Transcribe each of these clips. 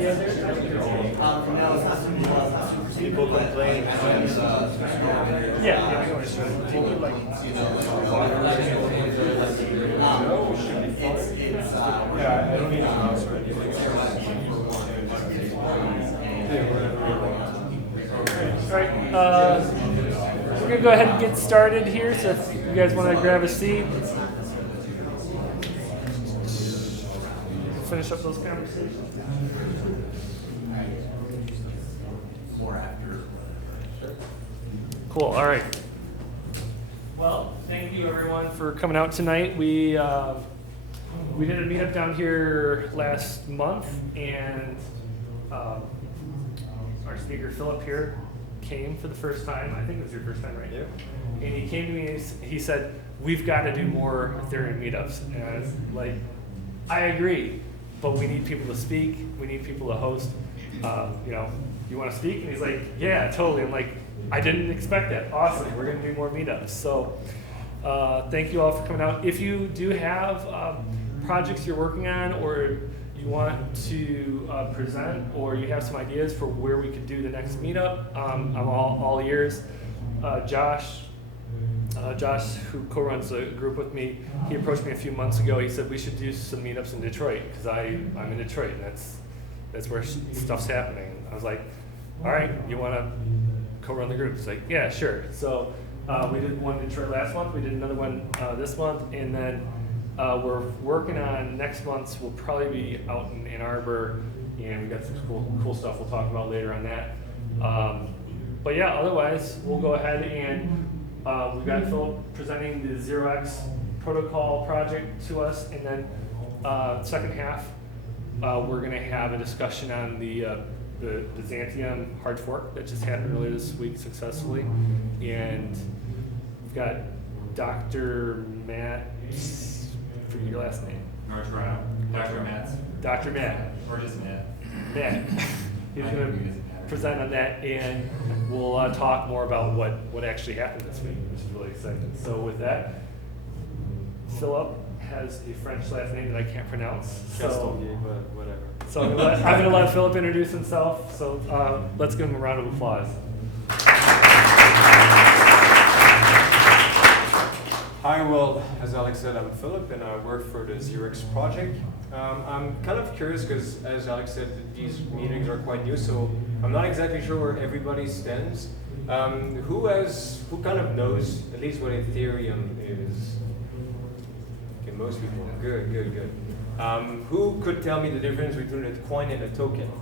People complain when Alright, we're going to go ahead and get started here, so if you guys want to grab a seat. Finish up those conversations. Cool, alright. Well, thank you everyone for coming out tonight. We did a meetup down here last month, and our speaker Philip here came for the first time. I think it was your first time, right? Yeah. And he came to me and he said, "We've got to do more Ethereum meetups." And I was like, I agree, but we need people to speak. We need people to host. You want to speak? And he's like, yeah, totally. I'm like, I didn't expect that. Awesome. We're going to do more meetups. So thank you all for coming out. If you do have projects you're working on, or you want to present, or you have some ideas for where we could do the next meetup, I'm all ears. Josh, who co-runs the group with me, he approached me a few months ago. He said we should do some meetups in Detroit, because I'm in Detroit, and that's where stuff's happening. I was like, all right, you want to co-run the group? He's like, yeah, sure. So we did one in Detroit last month. We did another one this month, and then we're working on next month's. We'll probably be out in Ann Arbor, and we got some cool stuff we'll talk about later on that. But yeah, otherwise we'll go ahead and we've got Philip presenting the 0x protocol project to us, and then second half we're going to have a discussion on the Byzantium Hardfork that just happened earlier this week successfully, and we've got Dr. Matt. For your last name. Dr. Matt. Dr. Matt. Or just Matt. Matt. He's going to present on that, and we'll talk more about what actually happened this week, which is really exciting. So with that, Philip has a French last name that I can't pronounce. But whatever. So I'm going to let Philip introduce himself. So let's give him a round of applause. Hi, well, as Alex said, I'm Philip, and I work for the 0x project. I'm kind of curious because, as Alex said, these meetings are quite new, so I'm not exactly sure where everybody stands. Who kind of knows at least what Ethereum is? Okay, most people. Good. Who could tell me the difference between a coin and a token?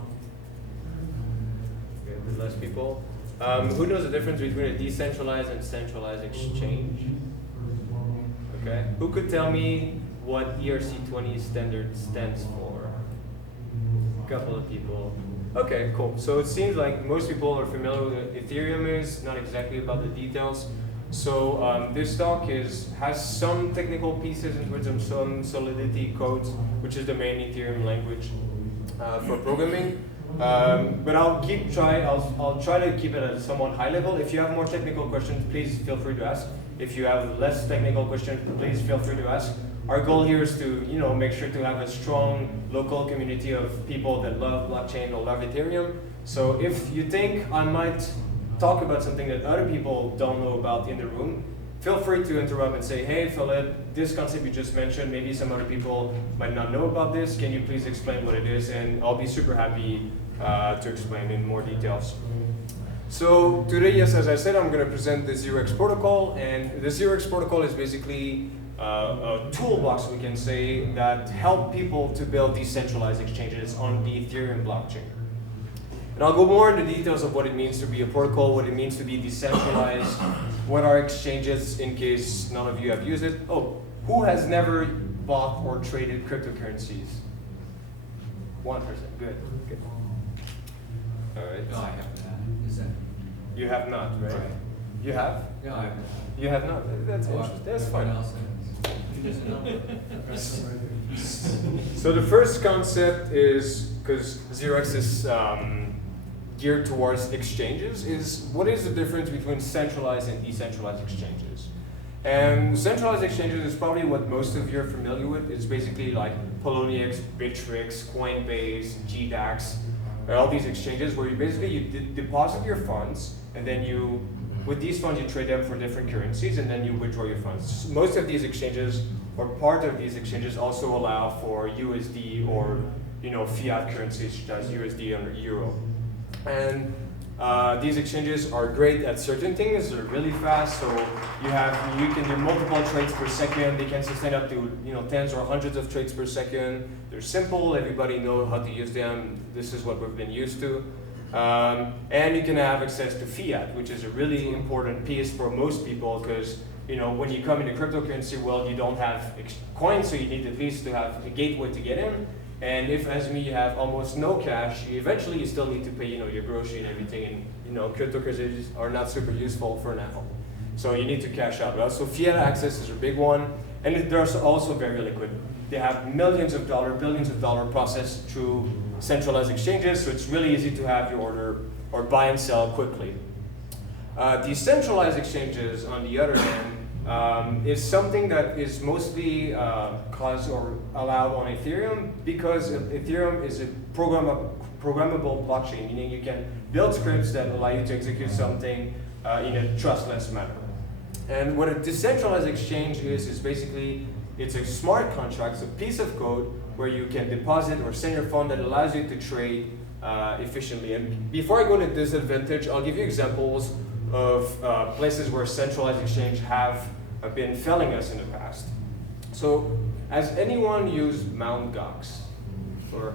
Okay, less people. Who knows the difference between a decentralized and centralized exchange? Okay. Who could tell me what ERC20 standard stands for? A couple of people. Okay, cool. So it seems like most people are familiar with what Ethereum is, not exactly about the details. So this talk has some technical pieces in terms of some Solidity codes, which is the main Ethereum language for programming. But I'll try to keep it at a somewhat high level. If you have more technical questions, please feel free to ask. If you have less technical questions, please feel free to ask. Our goal here is to make sure to have a strong local community of people that love blockchain or love Ethereum. So if you think I might talk about something that other people don't know about in the room, feel free to interrupt and say, hey, Philip, this concept you just mentioned, maybe some other people might not know about this. Can you please explain what it is? And I'll be super happy to explain in more details. So today, yes, as I said, I'm going to present the 0x protocol. And the 0x protocol is basically a toolbox, we can say, that help people to build decentralized exchanges on the Ethereum blockchain. And I'll go more into details of what it means to be a protocol, what it means to be decentralized, what are exchanges in case none of you have used it. Oh, who has never bought or traded cryptocurrencies? 1%, good. All right. No, I have not. You have not, right? You have? No, I have not. You have not? That's interesting. That's fine. So the first concept is, because 0x is geared towards exchanges, is what is the difference between centralized and decentralized exchanges? And centralized exchanges is probably what most of you are familiar with. It's basically like Poloniex, Bittrex, Coinbase, GDAX, all these exchanges where you deposit your funds, and then with these funds you trade them for different currencies, and then you withdraw your funds. Most of these exchanges, or part of these exchanges, also allow for USD or fiat currencies such as USD and Euro. And these exchanges are great at certain things. They're really fast, so you can do multiple trades per second. They can sustain up to tens or hundreds of trades per second. They're simple. Everybody knows how to use them. This is what we've been used to. And you can have access to fiat, which is a really important piece for most people, because when you come in the cryptocurrency world, you don't have coins, so you need at least to have a gateway to get in. And if, as me, you have almost no cash, eventually you still need to pay, your grocery and everything. And cryptocurrencies are not super useful for now, so you need to cash out. Well, so fiat access is a big one, and they're also very liquid. They have millions of dollars, billions of dollars processed through centralized exchanges, so it's really easy to have your order or buy and sell quickly. Decentralized exchanges, on the other hand, is something that is mostly caused or allowed on Ethereum, because Ethereum is a programmable blockchain, meaning you can build scripts that allow you to execute something in a trustless manner. And what a decentralized exchange is basically, it's a smart contract, it's a piece of code where you can deposit or send your fund that allows you to trade efficiently. And before I go into disadvantage, I'll give you examples of places where centralized exchange have been failing us in the past. So, has anyone used Mt. Gox? Or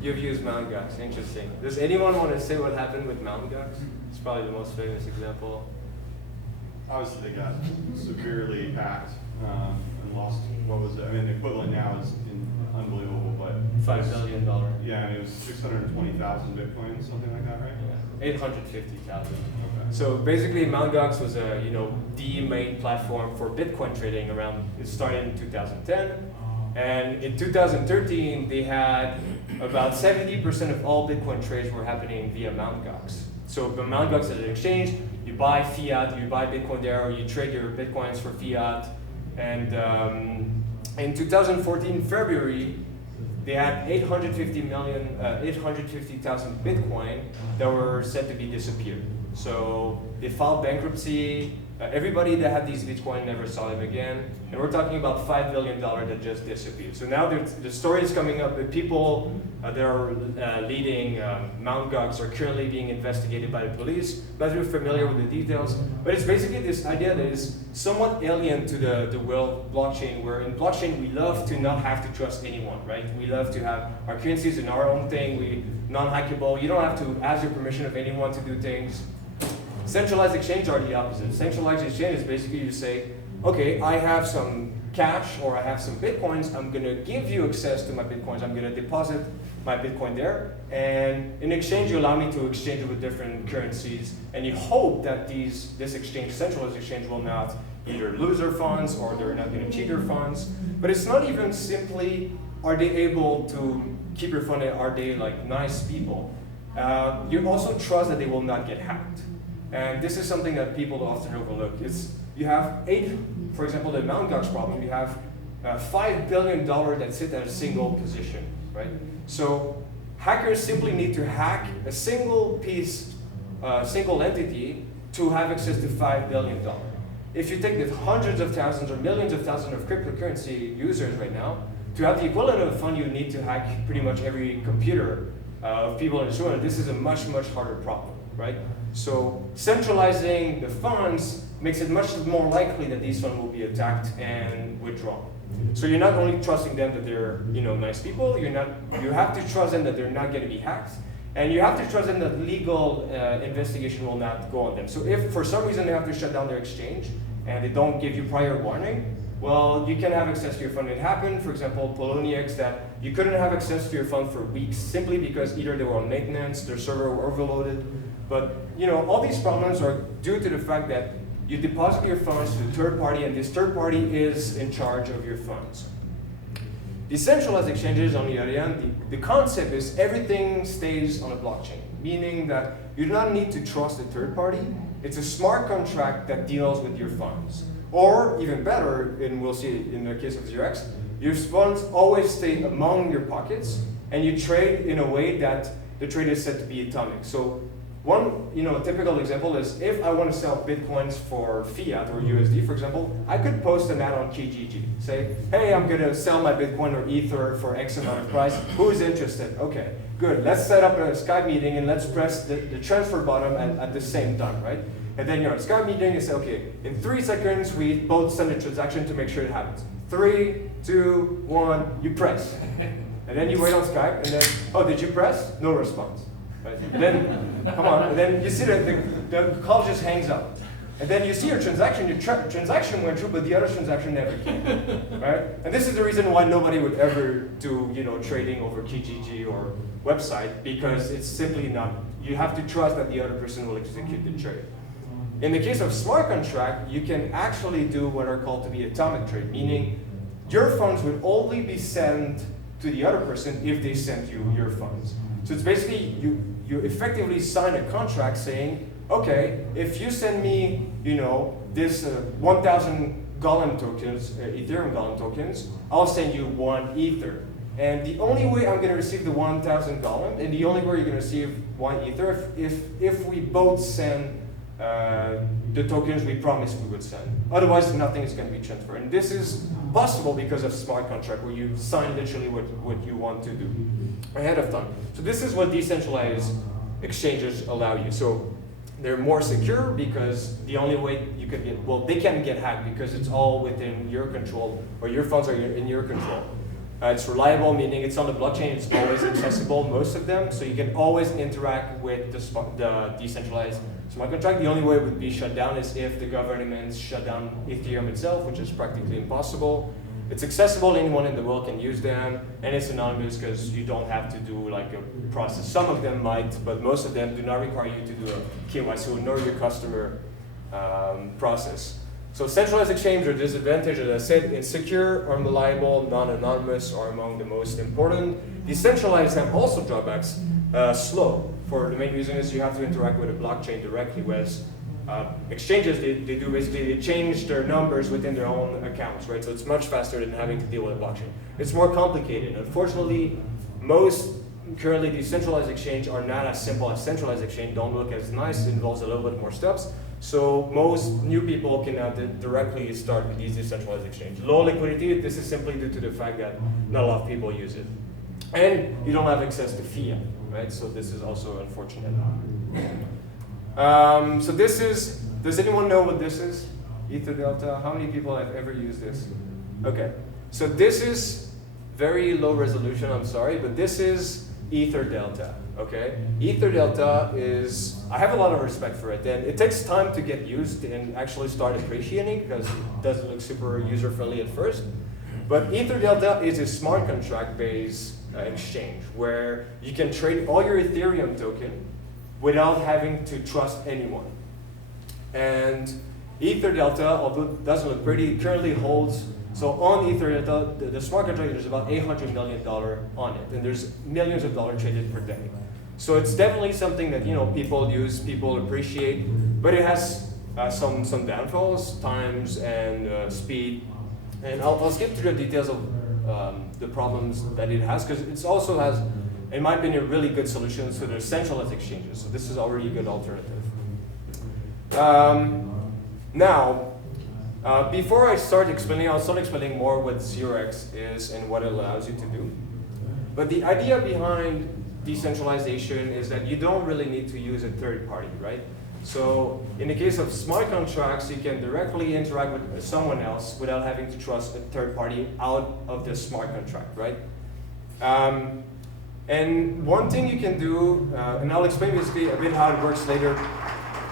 you've used Mt. Gox? Interesting. Does anyone want to say what happened with Mt. Gox? It's probably the most famous example. Obviously, they got severely hacked and lost. What was it? I mean, the equivalent now is unbelievable, but $5 billion. Yeah, I mean, it was 620,000 Bitcoin, something like that, right? Yeah, 850,000. So basically, Mt. Gox was the main platform for Bitcoin trading it started in 2010. And in 2013, they had about 70% of all Bitcoin trades were happening via Mt. Gox. So Mt. Gox is an exchange, you buy fiat, you buy Bitcoin there, or you trade your Bitcoins for fiat. And in 2014, February, they had 850,000 Bitcoin that were said to be disappeared. So they filed bankruptcy. Everybody that had these Bitcoin never saw them again. And we're talking about $5 billion that just disappeared. So now the story is coming up that people that are leading Mt. Gox are currently being investigated by the police. Not really familiar with the details, but it's basically this idea that is somewhat alien to the world blockchain, where in blockchain we love to not have to trust anyone, right? We love to have our currencies in our own thing, non-hackable. You don't have to ask your permission of anyone to do things. Centralized exchange are the opposite. Centralized exchange is basically you say, okay, I have some cash or I have some Bitcoins, I'm gonna give you access to my Bitcoins, I'm gonna deposit my Bitcoin there, and in exchange you allow me to exchange it with different currencies, and you hope that this exchange, centralized exchange, will not either lose their funds or they're not gonna cheat their funds. But it's not even simply, are they able to keep your fund, are they like nice people? You also trust that they will not get hacked. And this is something that people often overlook. You have for example, the Mt. Gox problem, you have $5 billion that sit at a single position, right? So hackers simply need to hack a single single entity to have access to $5 billion. If you take the hundreds of thousands or millions of thousands of cryptocurrency users right now, to have the equivalent of a fund, you need to hack pretty much every computer of people in this room, and this is a much, much harder problem, right? So centralizing the funds makes it much more likely that these funds will be attacked and withdrawn. So you're not only trusting them that they're nice people, you have to trust them that they're not going to be hacked, and you have to trust them that legal investigation will not go on them. So if for some reason they have to shut down their exchange and they don't give you prior warning, well, you can have access to your fund. It happened, for example, Poloniex, that you couldn't have access to your fund for weeks simply because either they were on maintenance, their server were overloaded. But all these problems are due to the fact that you deposit your funds to a third party, and this third party is in charge of your funds. Decentralized exchanges, on the other hand, the concept is everything stays on a blockchain, meaning that you do not need to trust a third party. It's a smart contract that deals with your funds. Or even better, and we'll see in the case of 0x, your funds always stay among your pockets, and you trade in a way that the trade is said to be atomic. So one typical example is if I want to sell Bitcoins for fiat or USD, for example, I could post an ad on Kijiji. Say, hey, I'm going to sell my Bitcoin or Ether for X amount of price. Who is interested? Okay, good. Let's set up a Skype meeting and let's press the transfer button at the same time, right? And then you're on Skype meeting and say, okay, in 3 seconds, we both send a transaction to make sure it happens. 3, 2, 1, you press. And then you wait on Skype, and then, oh, did you press? No response. Right? And then, come on, and then you see that the call just hangs up. And then you see your transaction went through, but the other transaction never came, right? And this is the reason why nobody would ever do, trading over Kijiji or website, because it's simply not, you have to trust that the other person will execute the trade. In the case of smart contract, you can actually do what are called to be atomic trade, meaning your funds would only be sent to the other person if they sent you your funds. So it's basically, you effectively sign a contract saying, okay, if you send me, this 1,000 Golem tokens, Ethereum Golem tokens, I'll send you 1 Ether. And the only way I'm going to receive the 1,000 Golem, and the only way you're going to receive 1 Ether, if we both send the tokens we promised we would send. Otherwise, nothing is going to be transferred. And this is possible because of smart contract, where you sign literally what you want to do ahead of time. So this is what decentralized exchanges allow you. So they're more secure because the only way you can get, they can get hacked because it's all within your control, or your funds are in your control. It's reliable, meaning it's on the blockchain, it's always accessible, most of them, so you can always interact with the decentralized smart contract. The only way it would be shut down is if the governments shut down Ethereum itself, which is practically impossible. It's accessible, anyone in the world can use them, and it's anonymous because you don't have to do like a process. Some of them might, but most of them do not require you to do a KYC or know your customer process. So centralized exchange or disadvantage, as I said, insecure, unreliable, non-anonymous are among the most important. Decentralized have also drawbacks. Slow. For the main reason is you have to interact with a blockchain directly, whereas exchanges, they change their numbers within their own accounts, right? So it's much faster than having to deal with a blockchain. It's more complicated. Unfortunately, most currently decentralized exchange are not as simple as centralized exchange, don't look as nice, it involves a little bit more steps. So most new people cannot directly start with these decentralized exchange. Low liquidity, this is simply due to the fact that not a lot of people use it. And you don't have access to fiat, right? So this is also unfortunate. So this is, does anyone know what this is? Ether Delta, how many people have ever used this? Okay, so this is very low resolution, I'm sorry, but this is Ether Delta, okay? Ether Delta is, I have a lot of respect for it, and it takes time to get used and actually start appreciating because it doesn't look super user-friendly at first. But Ether Delta is a smart contract-based exchange where you can trade all your Ethereum token without having to trust anyone. And Ether Delta, although it doesn't look pretty, currently holds, so on Ether Delta, the smart contract, there's about $800 million on it, and there's millions of dollars traded per day. So it's definitely something that people use, people appreciate, but it has some downfalls, times, and speed. And I'll skip through the details of the problems that it has, because it also has, in my opinion, really good solutions to the centralized exchanges. So this is already a good alternative. Now, before I start explaining, I'll start explaining more what 0x is and what it allows you to do. But the idea behind decentralization is that you don't really need to use a third party, right? So in the case of smart contracts, you can directly interact with someone else without having to trust a third party out of the smart contract, right? And one thing you can do, and I'll explain basically a bit how it works later,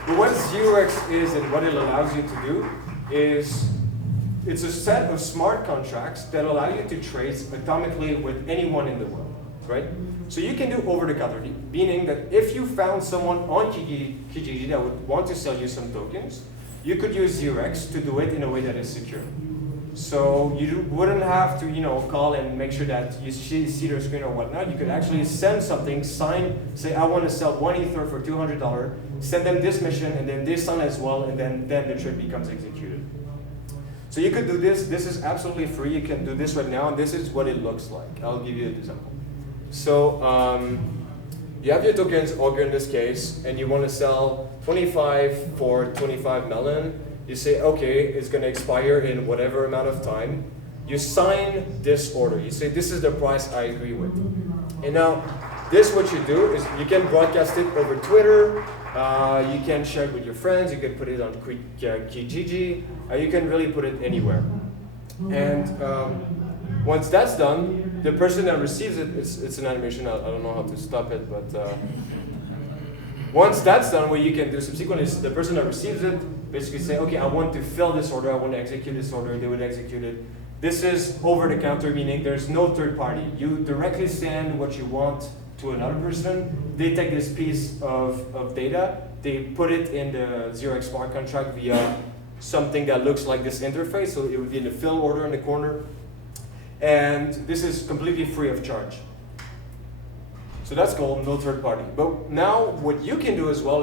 but what 0x is and what it allows you to do is it's a set of smart contracts that allow you to trade atomically with anyone in the world, right? So you can do over-the-counter, meaning that if you found someone on Kijiji that would want to sell you some tokens, you could use 0x to do it in a way that is secure. So you wouldn't have to, call and make sure that you see their screen or whatnot. You could actually send something, say I want to sell 1 Ether for $200, send them this mission, and then they sign as well, and then the trade becomes executed. So you could do this. This is absolutely free. You can do this right now, and this is what it looks like. I'll give you an example. So you have your tokens, Augur in this case, and you want to sell 25 for 25 melon. You say, okay, it's going to expire in whatever amount of time. You sign this order. You say, this is the price I agree with. And now, this what you do is you can broadcast it over Twitter. You can share it with your friends. You can put it on Kijiji. You can really put it anywhere. And once that's done, the person that receives it, it's an animation. I don't know how to stop it, but once that's done, what you can do subsequently is the person that receives it basically say, okay, I want to fill this order. I want to execute this order. They would execute it. This is over the counter, meaning there's no third party. You directly send what you want to another person. They take this piece of data, they put it in the 0x smart contract via something that looks like this interface. So it would be in the fill order in the corner. And this is completely free of charge. So that's called no third party. But now what you can do as well